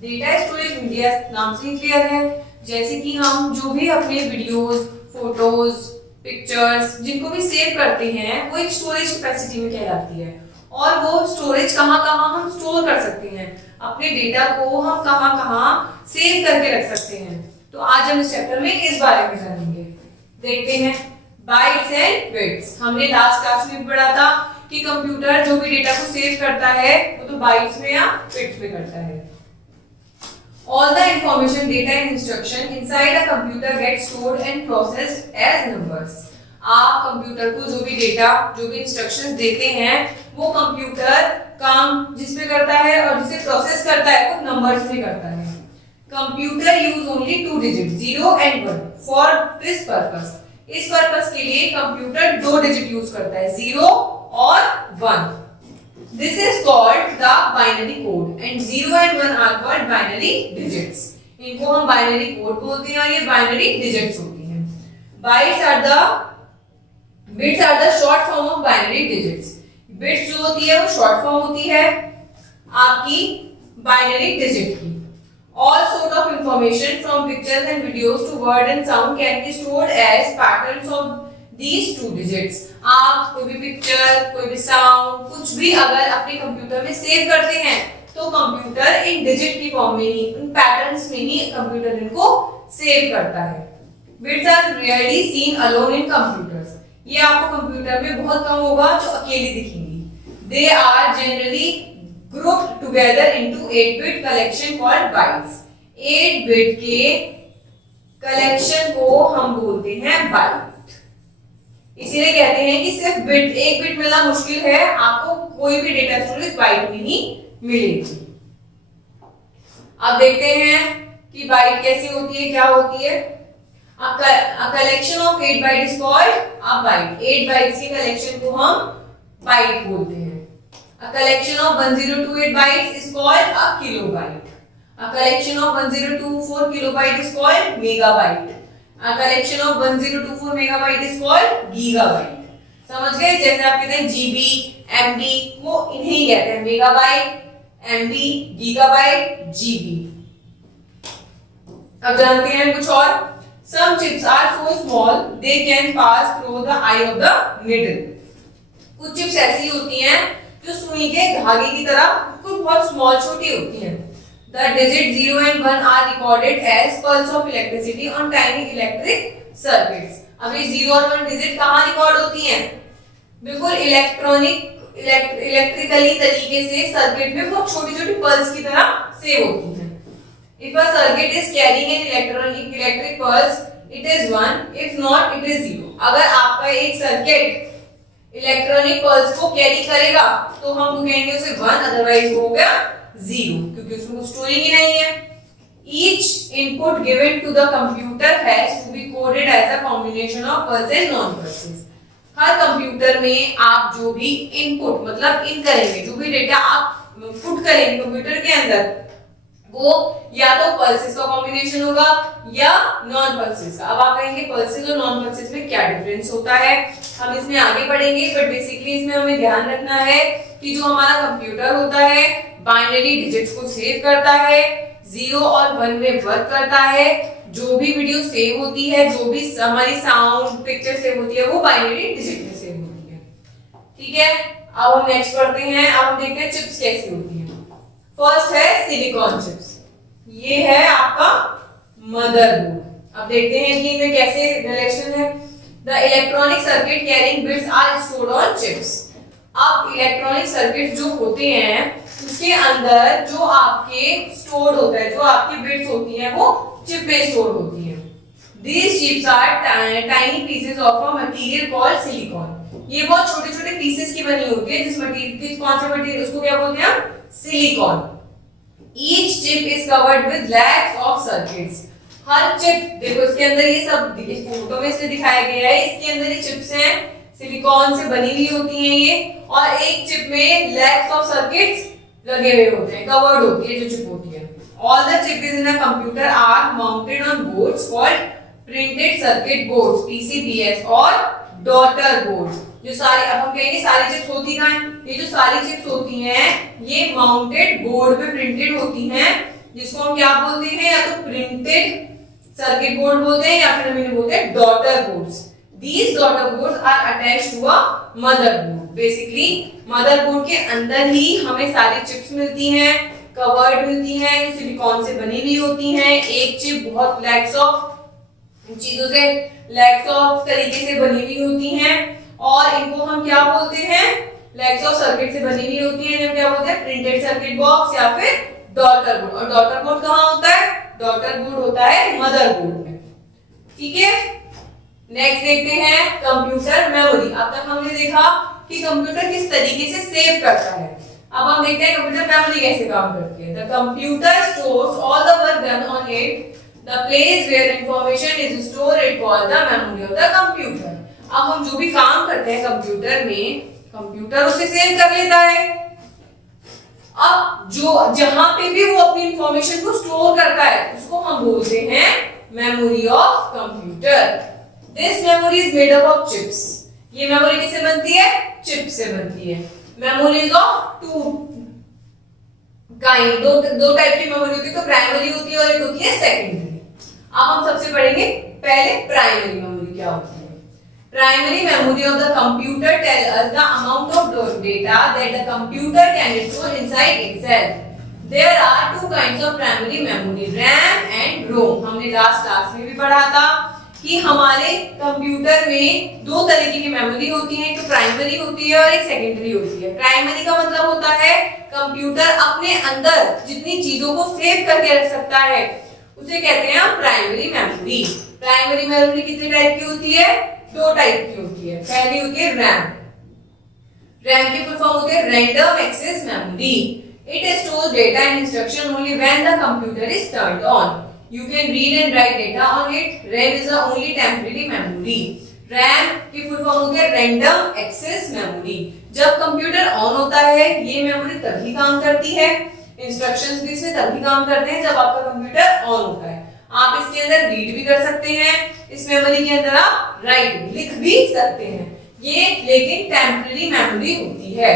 Data storage media नाम से ही clear है। जैसे कि हम जो भी अपने वीडियोस, फोटोज, पिक्चर्स जिनको भी सेव करते हैं वो एक स्टोरेज कैपेसिटी में कहलाती है। और वो स्टोरेज कहाँ कहाँ हम स्टोर कर सकते हैं, अपने डेटा को हम कहाँ कहाँ सेव करके रख सकते हैं। तो आज हम इस चैप्टर में इस बारे में जानेंगे। देखते हैं बाइट्स एंड बिट्स। हमने लास्ट क्लास में पढ़ा था कि कंप्यूटर जो भी डेटा को सेव करता है वो तो बाइट्स में या बिट्स में करता है। All the information, data and instruction inside a computer gets stored and processed as numbers. आप कंप्यूटर को जो भी डेटा, जो भी इंस्ट्रक्शंस देते हैं वो कंप्यूटर काम जिसमें करता है और जिसे प्रोसेस करता है वो नंबर्स में करता है। Computer use only 2 digit 0 and 1 for this purpose. इस पर्पस के लिए कंप्यूटर 2 डिजिट यूज करता है, 0 और 1। This is called the binary code and 0 and 1 are called binary digits. इनको हम binary code बोलते हैं और ये binary digits होती हैं। Bits are the short form of binary digits. Bits जो होती है वो short form होती है आपकी binary digit की। All sort of information from pictures and videos to word and sound can be stored as patterns of these 2 digits. आप कोई भी पिक्चर, कोई भी साउंड, कुछ भी अगर अपने कंप्यूटर में सेव करते हैं तो कंप्यूटर इन डिजिट की फॉर्म में ही, इन पैटर्न्स में ही कंप्यूटर इनको सेव करता है। Bits are rarely seen alone in computers. ये आपको कंप्यूटर में बहुत कम होगा जो अकेली दिखेंगी। They are generally grouped together into 8-bit collection called bytes. 8-bit के कलेक्शन को हम बोलते हैं बाइट। इसीलिए कहते हैं कि सिर्फ बिट, एक बिट मिलना मुश्किल है, आपको कोई भी डेटा स्टोरेज बाइट में ही मिलेगी। अब देखते हैं कि बाइट कैसी होती है, क्या होती है। A collection of 8 bytes is called a byte. 8 bytes के कलेक्शन को हम बाइट बोलते हैं। A collection of 1028 bytes is called a kilobyte. A collection of 1024 kilobyte is called megabyte. A collection of 1024 megabyte is called gigabyte. समझ गए? जैसे आप कहते हैं GB, MB, वो इन्हें कहते हैं मेगाबाइट, MB, गीगाबाइट, GB। अब जानते हैं कुछ और। Some chips are so small they can pass through the eye of the needle. कुछ चिप्स ऐसी होती हैं जो सुई के धागे की तरह बिल्कुल बहुत स्मॉल, छोटी होती हैं। The digits 0 and 1 are recorded as pulse of electricity on tiny electric circuits. अब ये 0 और 1 डिजिट कहाँ रिकॉर्ड होती हैं? बिल्कुल इलेक्ट्रिकली तरीके से सर्किट में बहुत छोटी-छोटी पल्स की तरह सेव होती हैं। If a circuit is carrying an electric pulse, it is 1. If not, it is 0. अगर आपका एक सर्किट इलेक्ट्रॉनिक पल्स को कैरी करेगा तो हम कहेंगे उसे 1, अदरवाइज हो गया 0, क्योंकि उसमें स्टोरिंग ही नहीं है। Each input given to the computer has to be coded as a combination of pulses and non-pulses. Her computer में आप जो भी इनपुट मतलब इन करेंगे, जो भी डेटा आप पुट करेंगे कंप्यूटर के अंदर, वो या तो पल्सेस का कॉम्बिनेशन होगा या नॉन पल्सेस का। अब आप कहेंगे पल्सेस और नॉन पल्सेस में क्या डिफरेंस होता है, हम इसमें आगे पढ़ेंगे। बट बेसिकली इसमें हमें ध्यान रखना है कि जो हमारा कंप्यूटर होता है बाइनरी डिजिट्स को सेव करता है, 0 और 1 में वर्क करता है। जो भी वीडियो सेव होती है, जो भी हमारी साउंड, पिक्चर सेव होती है, वो बाइनरी डिजिट में सेव होती है। ठीक है, अब हम नेक्स्ट पढ़ते हैं। अब हम देखते हैं चिप्स कैसी होती हैं। फर्स्ट है सिलिकॉन चिप्स। ये है आपका मदरबोर्ड। अब देखते हैं कि इनमें कैसे रिलेशन है। The electronic circuit carrying bits are stored on chips. अब इलेक्ट्रॉनिक सर्किट जो होते हैं उसके अंदर जो आपके स्टोर होता है, जो आपकी बिट्स होती हैं वो चिप में स्टोर होती हैं। These chips are tiny pieces of a material called silicon. ये बहुत छोटे-छोटे पीसेस की बनी होती है। जिस मटेरियल, कौन सा मटेरियल, उसको क्या बोलते हैं हम? Silicon. Each chip is covered with lakhs of circuits. Her chip, देखो इसके अंदर ये सब फोटो में से दिखाया गया है, इसके अंदर ये चिप्स हैं, सिलिकॉन से बनी हुई होती हैं ये, और एक चिप में lakhs of circuits लगे हुए होते हैं, कवर्ड होती है जो चिप होती है। All the chips in a computer are mounted on boards called printed circuit boards, PCBs, और daughter boards। जो सारी, अब हम कहेंगे सारी चिप्स होती कहाँ हैं? ये जो सारी चिप्स होती हैं ये माउंटेड बोर्ड पे प्रिंटेड होती हैं जिसको हम क्या बोलते हैं, या तो प्रिंटेड सर्किट बोर्ड बोलते हैं या फिर हम इन्हें बोलते हैं daughter boards. These daughter boards are attached to a motherboard. Basically, motherboard के अंदर ही हमें सारी चिप्स मिलती हैं, कवर्ड मिलती हैं, जो सिलिकॉन से बनी हुई होती हैं। एक चिप बहुत लैक्स ऑफ चीजों से, लैक्स ऑफ तरीके से बनी हुई होती हैं, और इनको हम क्या बोलते हैं, लैक्स ऑफ सर्किट से बनी हुई होती है, इन्हें क्या बोलते हैं, प्रिंटेड सर्किट बॉक्स या फिर डॉटर बोर्ड। और डॉटर बोर्ड कहाँ होता है, डॉटर बोर्ड होता है मदरबोर्ड में। ठीक है, नेक्स्ट देखते हैं कंप्यूटर मेमोरी। अब तक हमने देखा कि कंप्यूटर किस तरीके से सेव करता है। अब हम देखते हैं कंप्यूटर मेमोरी कैसे काम करती है। The computer stores all the work done on it, the place where information is stored it called the memory of the computer. अब हम जो भी काम करते हैं कंप्यूटर में, कंप्यूटर उसे सेव कर लेता है। अब जो जहां पे भी वो अपनी इंफॉर्मेशन को स्टोर करता है उसको हम बोलते हैं memory of computer. This memory is made up of chips. ये मेमोरी किससे बनती है, चिप से बनती है। मेमोरीज ऑफ टू काइंड, दो टाइप की मेमोरी होती है, तो प्राइमरी होती है और एक होती है सेकेंडरी। अब हम सबसे पढ़ेंगे पहले प्राइमरी मेमोरी क्या होती है। Primary memory of the computer tell us the amount of data that the computer can store inside itself. There are two kinds of primary memory, RAM and ROM। हमने last class में भी पढ़ा था कि हमारे कंप्यूटर में दो तरीके की मेमोरी होती है, एक तो प्राइमरी होती है और एक सेकेंडरी होती है। प्राइमरी का मतलब होता है कंप्यूटर अपने अंदर जितनी चीजों को सेव करके रख सकता है उसे कहते हैं हम प्राइमरी मेमोरी। प्राइमरी मेमोरी कितने टाइप की होती है, दो टाइप की होती है। पहली होती है रैम। रैम की फुल फॉर्म होती है random access memory. It stores data and instruction only when the computer is turned on. You can read and write data on it. RAM is the only temporary memory. RAM की full form होती है random access memory. जब computer on होता है ये memory तभी काम करती है, इंस्ट्रक्शंस भी इसमें तभी काम करते हैं जब आपका कंप्यूटर ऑन होता है। आप इसके अंदर रीड भी कर सकते हैं, इस मेमोरी के अंदर आप राइट लिख भी सकते हैं, ये लेकिन टेम्पररी मेमोरी होती है।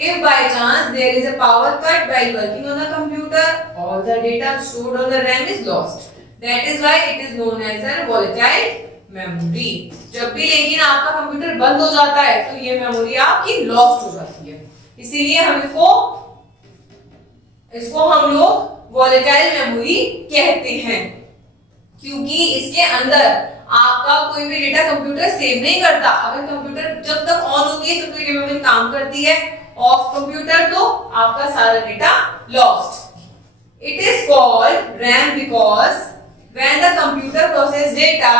If by chance there is a power cut while working on the computer, all the data stored on the RAM is lost. That is why it is known as a volatile memory. जब भी लेकिन आपका computer बंद हो जाता है तो ये मेमोरी आपकी लॉस्ट हो जाती है, इसीलिए हम इसको हम लोग वोलेटाइल मेमोरी कहते हैं, क्योंकि इसके अंदर आपका कोई भी डेटा कंप्यूटर सेव नहीं करता। अगर कंप्यूटर जब तक ऑन होती है तब तक ये मेमोरी काम करती है, ऑफ कंप्यूटर तो आपका सारा data lost. It is called RAM because when the computer process data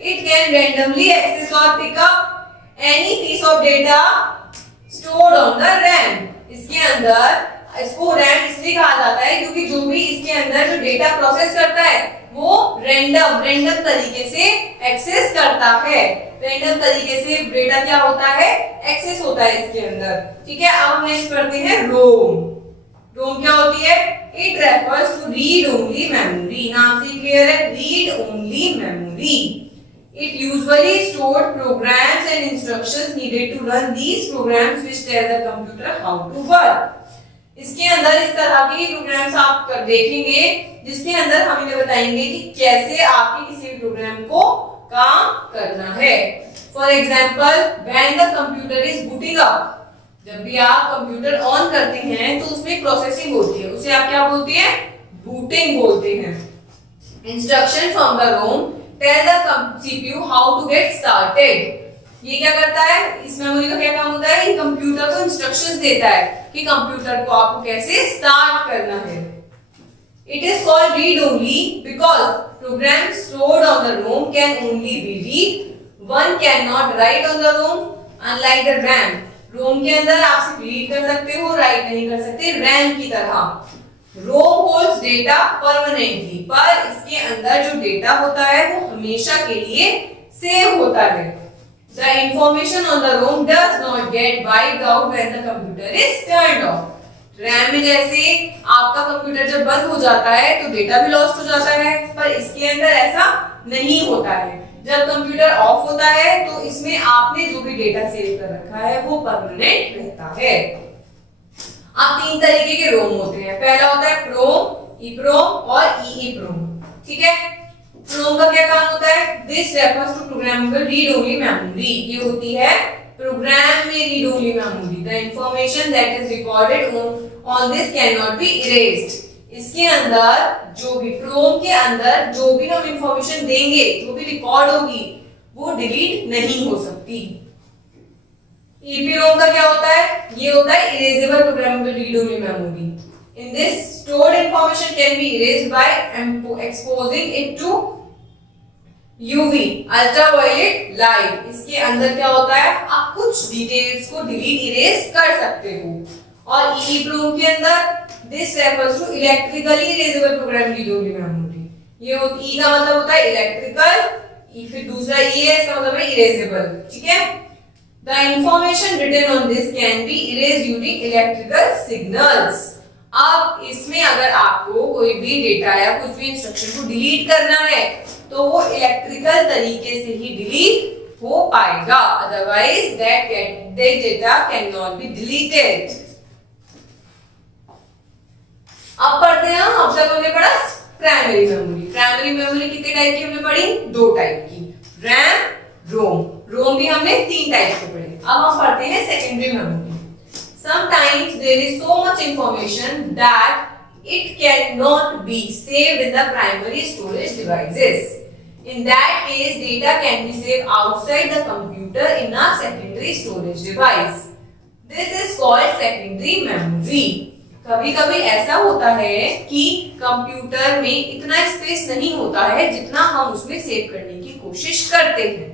it can randomly access और pick up any piece of data stored on the RAM. इसके अंदर इसको रैम इसलिए कहा जाता है क्योंकि जो भी इसके अंदर जो डेटा प्रोसेस करता है वो रैंडम तरीके से एक्सेस करता है। रैंडम तरीके से डेटा क्या होता है, एक्सेस होता है इसके अंदर। ठीक है, अब हम नेक्स्ट पढ़ते हैं रोम। रोम क्या होती है, it refers to read only memory. नाम से क्लियर है, read only memory. It usually stored programs and instructions needed to run these programs which tell the computer how to work. इसके अंदर इस तरह के प्रोग्राम्स आप देखेंगे जिसके अंदर हम इन्हें बताएंगे कि कैसे आपके किसी प्रोग्राम को काम करना है। For example when the computer is booting up, जब भी आप कंप्यूटर ऑन करते हैं तो उसमें प्रोसेसिंग होती है, उसे आप क्या बोलते हैं, बूटिंग बोलते हैं। Instruction from the ROM tell the CPU how to get started. ये क्या करता है, इस मेमोरी का क्या काम होता है, ये कंप्यूटर को इंस्ट्रक्शंस देता है कि कंप्यूटर को आपको कैसे स्टार्ट करना है। It is called read only because programs stored on the ROM can only be read. One cannot write on the ROM, unlike the RAM. ROM के अंदर आप सिर्फ रीड कर सकते हो, राइट नहीं कर सकते RAM की तरह। ROM holds data permanently, पर इसके अंदर जो डेटा होता है वो हमेशा के लिए सेव होता है। The information on the ROM does not get wiped out when the computer is turned off. RAM में जैसे आपका कंप्यूटर जब बंद हो जाता है तो डेटा भी लॉस्ट हो जाता है, पर इसके अंदर ऐसा नहीं होता है। जब कंप्यूटर ऑफ होता है तो इसमें आपने जो भी डेटा सेव कर रखा है वो परमानेंट रहता है। अब तीन तरीके के रोम होते हैं। पहला होता है प्रोम, EEPROM और EEPROM। ठीक है, PROM का क्या काम होता है? This refers to programmable read only memory. ये होती है प्रोग्राम में read only memory. The information that is recorded on this can not be erased. इसके अंदर जो भी प्रोम के अंदर जो भी हम इंफॉर्मेशन देंगे, जो भी रिकॉर्ड होगी, वो डिलीट नहीं हो सकती। EEPROM का क्या होता है? ये होता है erasable programmable read only memory. In this stored information can be erased by exposing it to UV ultraviolet light. इसके अंदर क्या होता है? आप कुछ डिटेल्स को डिलीट इरेज कर सकते हो। और EEPROM के अंदर this refers to electrically erasable program read only memory. ये ई का मतलब होता है इलेक्ट्रिकल, फिर दूसरा ई है, इसका मतलब है इरेजेबल। ठीक है, the information written on this can be erased using electrical signals. अब इसमें अगर आपको कोई भी डेटा या कुछ भी इंस्ट्रक्शन को डिलीट करना है तो वो इलेक्ट्रिकल तरीके से ही डिलीट हो पाएगा, otherwise that data can not be deleted. अब पढ़ते हैं हम। अब तक हमने पढ़ा प्राइमरी मेमोरी। प्राइमरी मेमोरी कितने टाइप की हमने पढ़ी? 2 टाइप की, रैम, रोम। रोम भी हमने 3 टाइप के पढ़े। अब हम पढ़ते हैं secondary memory. Sometimes there is so much information that it cannot be saved in the primary storage devices. In that case, data can be saved outside the computer in a secondary storage device. This is called secondary memory. कभी कभी ऐसा होता है कि computer में इतना space नहीं होता है जितना हम उसमें सेव करने की कोशिश करते हैं।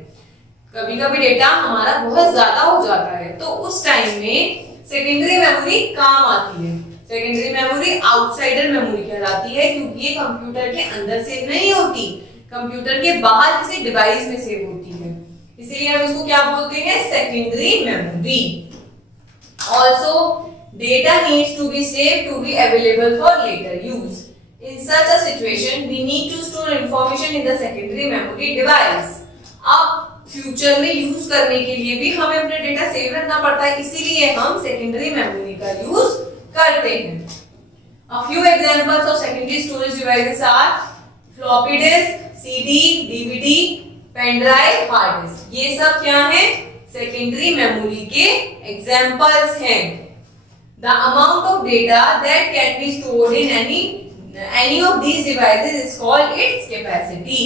कभी कभी डेटा हमारा बहुत ज्यादा हो जाता है, तो उस टाइम में सेकेंडरी मेमोरी काम आती है। सेकेंडरी मेमोरी आउटसाइडर मेमोरी कहलाती है, क्योंकि ये कंप्यूटर के अंदर सेव नहीं होती, कंप्यूटर के बाहर किसी डिवाइस में सेव होती है, इसीलिए हम इसको क्या बोलते हैं? Secondary memory. Also data needs to be saved to be available for later use. In such a situation, we need to store information in the secondary memory device. अब फ्यूचर में यूज करने के लिए भी हमें अपना डेटा सेव रखना पड़ता है, इसीलिए हम सेकेंडरी मेमोरी का यूज करते हैं। A few examples of secondary storage devices are floppy disk, CD, DVD, pen drive, hard disk। ये सब क्या है? सेकेंडरी मेमोरी के एग्जांपल्स हैं। The amount of data that can be stored in any of these devices is called its capacity।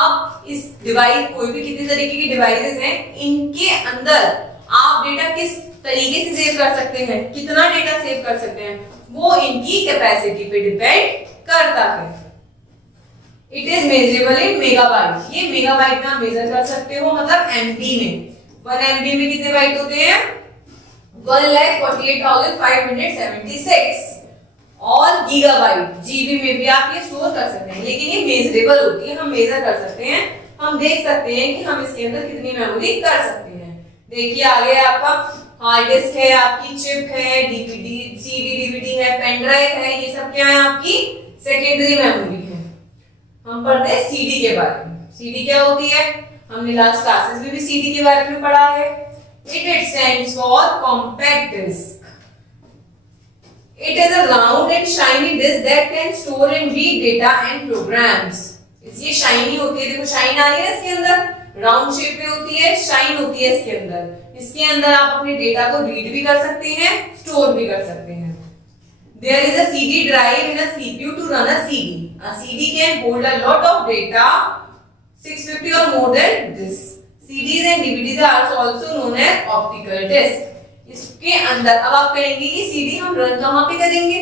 अब इस device, कोई भी कितने तरीके की डिवाइसेस हैं, इनके अंदर आप डेटा किस तरीके से सेव कर सकते हैं, कितना डेटा सेव कर सकते हैं, वो इनकी कैपेसिटी पे डिपेंड करता है। It is measurable in megabyte. ये मेगाबाइट में आप मेजर कर सकते हो, मतलब एमबी में। 1 MB में कितने बाइट होते हैं? 1,48,576। और गीगाबाइट, जीबी में भी आप ये स्टोर कर सकते हैं, लेकिन ये मेजरेबल होती है, हम मेजर कर सकते हैं, हम देख सकते हैं कि हम इसके अंदर कितनी मेमोरी कर सकते हैं। देखिए आगे आपका हार्ड डिस्क है, आपकी चिप है, डीवीडी, सीडी डीवीडी है, पेन ड्राइव है, ये सब क्या है? आपकी सेकेंडरी मेमोरी है। हम पढ़ते हैं सीडी के बारे में। सीडी क्या होती है? हमने लास्ट क्लासेस में भी सीडी के बारे में पढ़ा है। It stands for compact disc. It is a round and shiny disc that can store and read data and programs. ये shiny होती है, देखो शाइन आ रही है इसके अंदर, राउंड शेप में होती है, शाइन होती है इसके अंदर। इसके अंदर आप अपने डेटा को रीड भी कर सकते हैं, स्टोर भी कर सकते हैं। There is a CD drive in a CPU to run a CD. A CD can hold a lot of data, 650 or more than this. CDs and DVDs are also known as optical disc. इसके अंदर अब आप कहेंगे कि CD हम run कहाँ पे करेंगे?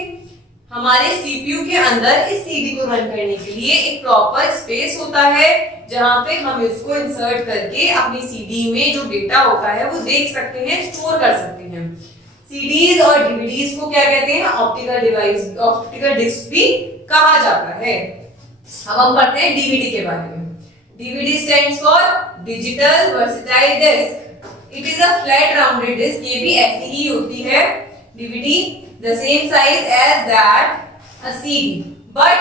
हमारे सीपीयू के अंदर इस सीडी को रन करने के लिए एक प्रॉपर स्पेस होता है, जहाँ पे हम इसको इंसर्ट करके अपनी सीडी में जो डेटा होता है वो देख सकते हैं, स्टोर कर सकते हैं। सीडीज और डीवीडीज को क्या कहते हैं? ऑप्टिकल डिवाइस, ऑप्टिकल डिस्क भी कहा जाता है। अब हम पढ़ते हैं डीवीडी के बारे में। DVD stands for Digital Versatile Disc. It is a flat rounded disc. ये भी ऐसी ही होती है। DVD the same size as that a CD, but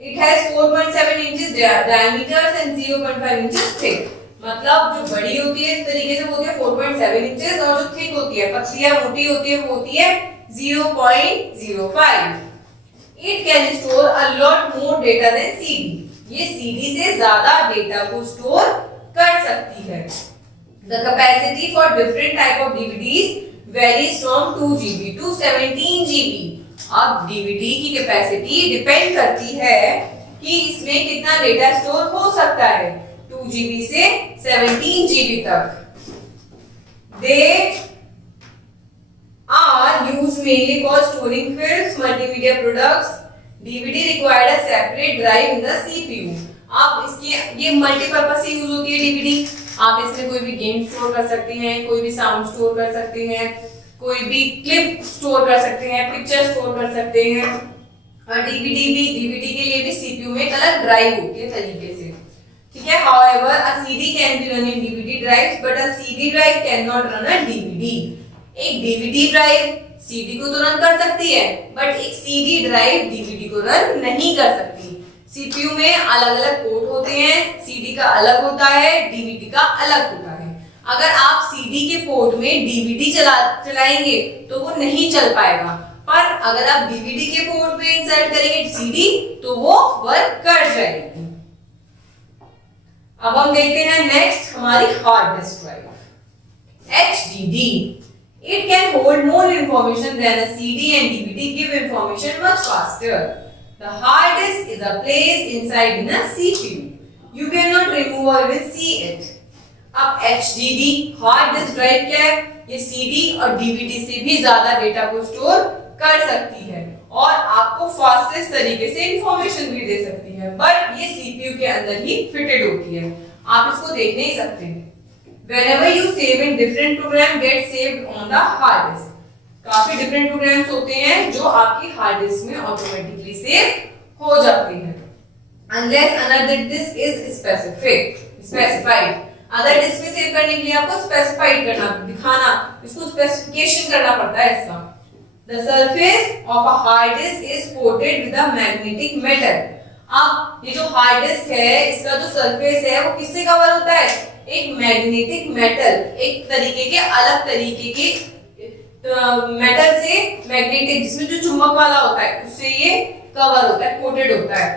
it has 4.7 inches diameter and 0.5 inches thick. मतलब जो बड़ी होती है इस तरीके से होती है 4.7 इंचेस, और जो थिक होती है, पतली या मोटी होती है, वो होती है 0.05। It can store a lot more data than CD. ये सीडी से ज्यादा डेटा को स्टोर कर सकती है। The capacity for different type of DVDs varies from 2 GB to 17 GB। अब डीवीडी की कैपेसिटी डिपेंड करती है कि इसमें कितना डेटा स्टोर हो सकता है, 2 GB से 17 GB तक। दे are used mainly for storing films, multimedia products. DVD required a separate drive in the CPU. आप इसके ये मल्टीपर्पज से यूज होती है डीवीडी। आप इसमें कोई भी गेम स्टोर कर सकते हैं, कोई भी साउंड स्टोर कर सकते हैं, कोई भी क्लिप स्टोर कर सकते हैं, पिक्चर स्टोर कर सकते हैं। और डीवीडी के लिए भी सीपीयू में एक अलग ड्राइव होती है तरीके से, ठीक है। However, a CD can be run in DVD drives, but a CD drive cannot run a DVD. एक डीवीडी ड्राइव सीडी को तो रन कर सकती है, बट एक सीडी ड्राइव डीवीडी को रन नहीं कर सकती। सीपीयू में अलग अलग पोर्ट होते हैं, सीडी का अलग होता है, डीवीडी का अलग होता है। अगर आप सीडी के पोर्ट में डीवीडी चलाएंगे तो वो नहीं चल पाएगा, पर अगर आप डीवीडी के पोर्ट में इंसर्ट करेंगे सीडी तो वो वर्क कर जाएगी। अब हम देखते हैं नेक्स्ट हमारी hard disk drive HDD। It can hold more information than a CD and DVD give information much faster. The hard disk is a place inside in a CPU. You cannot remove or even see it. अब HDD hard disk drive क्या है? ये CD और DVD से भी ज्यादा data को store कर सकती है और आपको फास्टेस्ट तरीके से इंफॉर्मेशन भी दे सकती है, बट ये CPU के अंदर ही फिटेड होती है, आप इसको देख नहीं सकते। Whenever you save in different program get saved on the hard disk. काफी डिफरेंट प्रोग्राम्स होते हैं जो आपकी हार्ड डिस्क में ऑटोमेटिकली सेव हो जाते हैं। Unless another disk is specified. Other disk में सेव करने के लिए आपको स्पेसिफाइड करना, दिखाना, इसको स्पेसिफिकेशन करना पड़ता है इसका। The surface of a hard disk is coated with a magnetic metal. अब ये जो हार्ड डिस्क है इसका जो सरफेस है वो किससे कवर होता है? एक मैग्नेटिक मेटल, एक तरीके के अलग तरीके के मेटल से, मैग्नेटिक जिसमें जो चुंबक वाला होता है उससे ये कवर होता है, कोटेड होता है।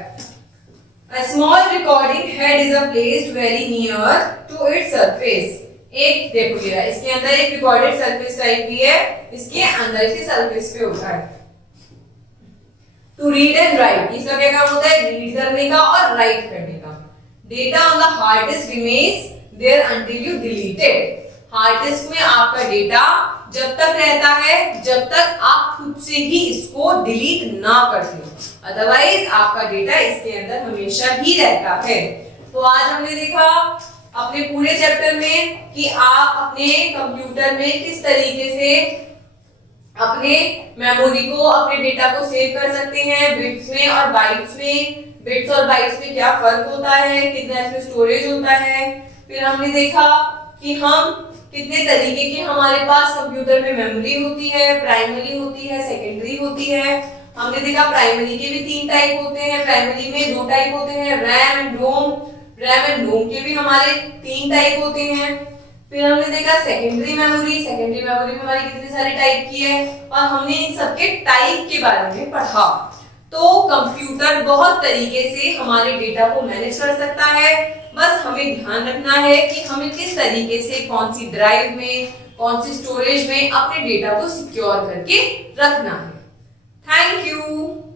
A small recording head is placed very near to its surface. एक देखो ये इसके अंदर एक रिकॉर्डेड सरफेस टाइप भी है, इसके अंदर इसके सरफेस पे होता है। टू रीड एंड राइट, इसका क्या काम होता है? रीड करने का और राइट करने का। Data on the hard disk remains there until you delete it. Hard disk में आपका डेटा जब तक रहता है जब तक आप खुद से ही इसको डिलीट ना करते हो, अदरवाइज आपका डेटा इसके अंदर हमेशा ही रहता है। तो आज हमने देखा अपने पूरे चैप्टर में कि आप अपने कंप्यूटर में किस तरीके से अपने मेमोरी को, अपने डेटा को सेव कर सकते हैं, बिट्स में और बाइट्स में। बिट्स और बाइट्स में क्या फर्क होता है, कितना इसमें स्टोरेज होता है। फिर हमने देखा कि हम कितने तरीके की हमारे पास कंप्यूटर में मेमोरी होती है, प्राइमरी होती है, सेकेंडरी होती है। हमने देखा प्राइमरी के भी 3 टाइप होते हैं, प्राइमरी में 2 टाइप होते हैं, RAM and ROM. RAM and ROM के भी हमारे 3 टाइप होते हैं। फिर हमने देखा सेकेंडरी मेमोरी में हमारी कितने सारे टाइप की है और हमने इन सबके टाइप के बारे में पढ़ा। तो कंप्यूटर बहुत तरीके से हमारे डेटा को मैनेज कर सकता है, बस हमें ध्यान रखना है कि हमें किस तरीके से कौन सी ड्राइव में, कौन सी स्टोरेज में अपने डेटा को सिक्योर करके रखना है। Thank you.